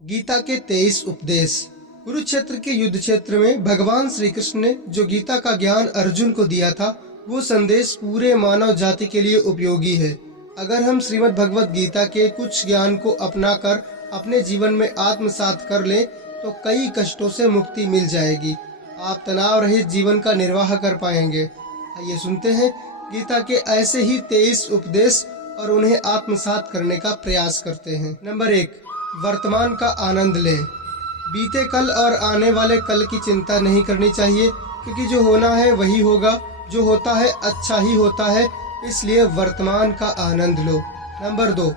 गीता के 23 उपदेश। कुरुक्षेत्र के युद्ध क्षेत्र में भगवान श्री कृष्ण ने जो गीता का ज्ञान अर्जुन को दिया था, वो संदेश पूरे मानव जाति के लिए उपयोगी है। अगर हम श्रीमद् भगवत गीता के कुछ ज्ञान को अपनाकर अपने जीवन में आत्मसात कर लें तो कई कष्टों से मुक्ति मिल जाएगी। आप तनाव रहित जीवन का निर्वाह कर पाएंगे। आइए सुनते हैं गीता के ऐसे ही 23 उपदेश और उन्हें आत्मसात करने का प्रयास करते हैं। नंबर 1, वर्तमान का आनंद लें। बीते कल और आने वाले कल की चिंता नहीं करनी चाहिए, क्योंकि जो होना है वही होगा, जो होता है अच्छा ही होता है, इसलिए वर्तमान का आनंद लो। नंबर 2,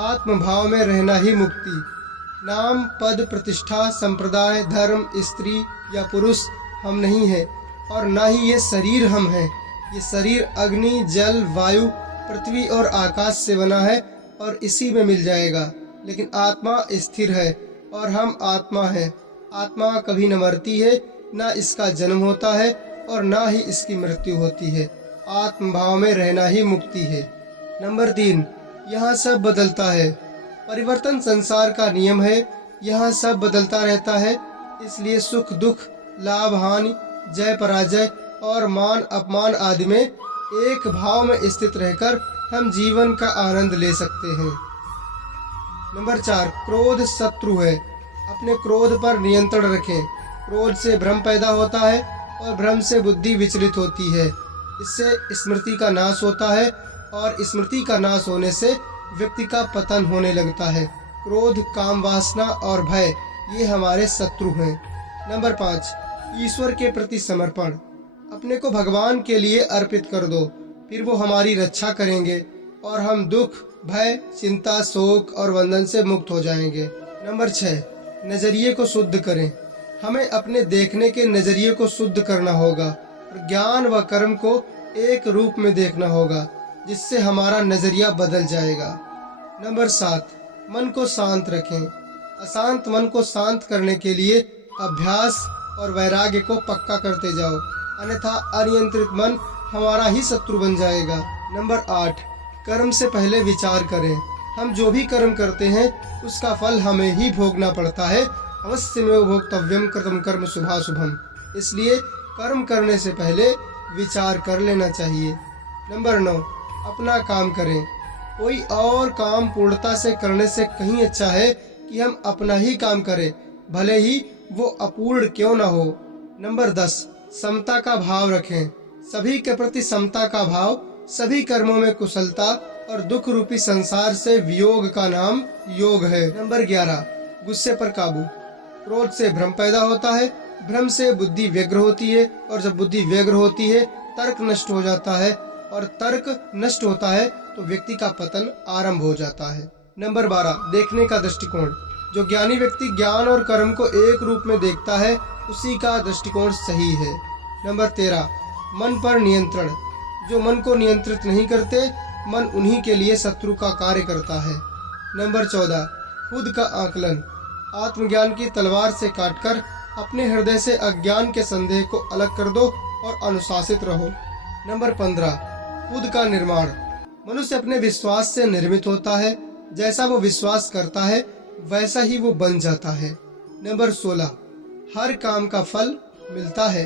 आत्मभाव में रहना ही मुक्ति। नाम, पद, प्रतिष्ठा, संप्रदाय, धर्म, स्त्री या पुरुष हम नहीं हैं, और ना ही ये शरीर हम हैं। ये शरीर अग्नि, जल, वायु, पृथ्वी और आकाश से बना है और इसी में मिल जाएगा, लेकिन आत्मा स्थिर है और हम आत्मा हैं। आत्मा कभी न मरती है, ना इसका जन्म होता है और ना ही इसकी मृत्यु होती है। आत्मभाव में रहना ही मुक्ति है। नंबर 3, यहाँ सब बदलता है। परिवर्तन संसार का नियम है। यहाँ सब बदलता रहता है, इसलिए सुख दुख, लाभ हानि, जय पराजय और मान अपमान आदि में एक भाव में स्थित रहकर हम जीवन का आनंद ले सकते हैं। नंबर 4, क्रोध शत्रु है। अपने क्रोध पर नियंत्रण रखें। क्रोध से भ्रम पैदा होता है और भ्रम से बुद्धि विचलित होती है। इससे स्मृति का नाश होता है और स्मृति का नाश होने से व्यक्ति का पतन होने लगता है। क्रोध, काम वासना और भय ये हमारे शत्रु हैं। नंबर 5, ईश्वर के प्रति समर्पण। अपने को भगवान के लिए अर्पित कर दो, फिर वो हमारी रक्षा करेंगे और हम दुख, भय, चिंता, शोक और बंधन से मुक्त हो जाएंगे। नंबर 6, नजरिए को शुद्ध करें। हमें अपने देखने के नजरिए को शुद्ध करना होगा और ज्ञान व कर्म को एक रूप में देखना होगा, जिससे हमारा नजरिया बदल जाएगा। नंबर 7, मन को शांत रखें। अशांत मन को शांत करने के लिए अभ्यास और वैराग्य को पक्का करते जाओ, अन्यथा अनियंत्रित मन हमारा ही शत्रु बन जाएगा। नंबर 8, कर्म से पहले विचार करें। हम जो भी कर्म करते हैं उसका फल हमें ही भोगना पड़ता है। अवश्यमेव भोक्तव्यम कृतं कर्म शुभाशुभम। इसलिए कर्म करने से पहले विचार कर लेना चाहिए। नंबर 9, अपना काम करें। कोई और काम पूर्णता से करने से कहीं अच्छा है कि हम अपना ही काम करें, भले ही वो अपूर्ण क्यों न हो। नंबर 10, समता का भाव रखें। सभी के प्रति समता का भाव, सभी कर्मों में कुशलता और दुख रूपी संसार से वियोग का नाम योग है। नंबर 11, गुस्से पर काबू। क्रोध से भ्रम पैदा होता है, भ्रम से बुद्धि व्यग्र होती है और जब बुद्धि व्यग्र होती है तर्क नष्ट हो जाता है और तर्क नष्ट होता है तो व्यक्ति का पतन आरंभ हो जाता है। नंबर 12, देखने का दृष्टिकोण। जो ज्ञानी व्यक्ति ज्ञान और कर्म को एक रूप में देखता है, उसी का दृष्टिकोण सही है। नंबर 13, मन पर नियंत्रण। जो मन को नियंत्रित नहीं करते, मन उन्हीं के लिए शत्रु का कार्य करता है। नंबर 14, खुद का आकलन। आत्मज्ञान की तलवार से काटकर अपने हृदय से अज्ञान के संदेह को अलग कर दो और अनुशासित रहो। नंबर 15, खुद का निर्माण। मनुष्य अपने विश्वास से निर्मित होता है। जैसा वो विश्वास करता है वैसा ही वो बन जाता है। नंबर 16, हर काम का फल मिलता है।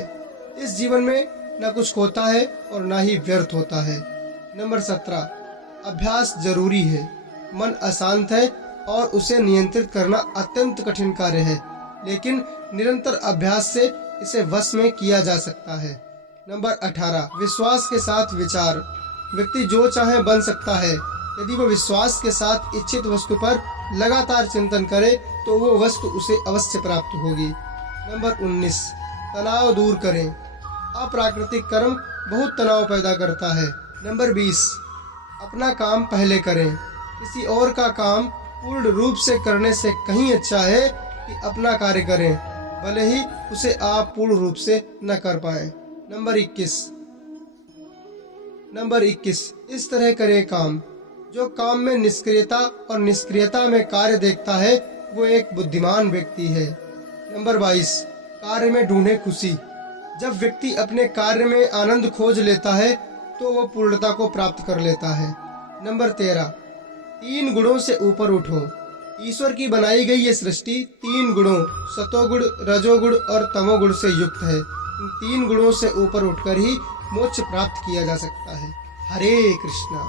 इस जीवन में न कुछ खोता है और न ही व्यर्थ होता है। नंबर 17, अभ्यास जरूरी है। मन अशांत है और उसे नियंत्रित करना अत्यंत कठिन कार्य है, लेकिन निरंतर अभ्यास से इसे वश में किया जा सकता है। नंबर 18, विश्वास के साथ विचार। व्यक्ति जो चाहे बन सकता है, यदि वो विश्वास के साथ इच्छित वस्तु पर लगातार चिंतन करे तो वो वस्तु उसे अवश्य प्राप्त होगी। नंबर 19, तनाव दूर करें। अप्राकृतिक कर्म बहुत तनाव पैदा करता है। नंबर 20, अपना काम पहले करें। किसी और का काम पूर्ण रूप से करने से कहीं अच्छा है कि अपना कार्य करें, भले ही उसे आप पूर्ण रूप से न कर पाए। नंबर 21, इस तरह करें काम। जो काम में निष्क्रियता और निष्क्रियता में कार्य देखता है वो एक बुद्धिमान व्यक्ति है। नंबर 22, कार्य में ढूंढे खुशी। जब व्यक्ति अपने कार्य में आनंद खोज लेता है तो वो पूर्णता को प्राप्त कर लेता है। नंबर 13, 3 गुणों से ऊपर उठो। ईश्वर की बनाई गई ये सृष्टि 3 गुणों सतोगुण, रजोगुण और तमोगुण से युक्त है। इन 3 गुणों से ऊपर उठकर ही मोक्ष प्राप्त किया जा सकता है। हरे कृष्णा।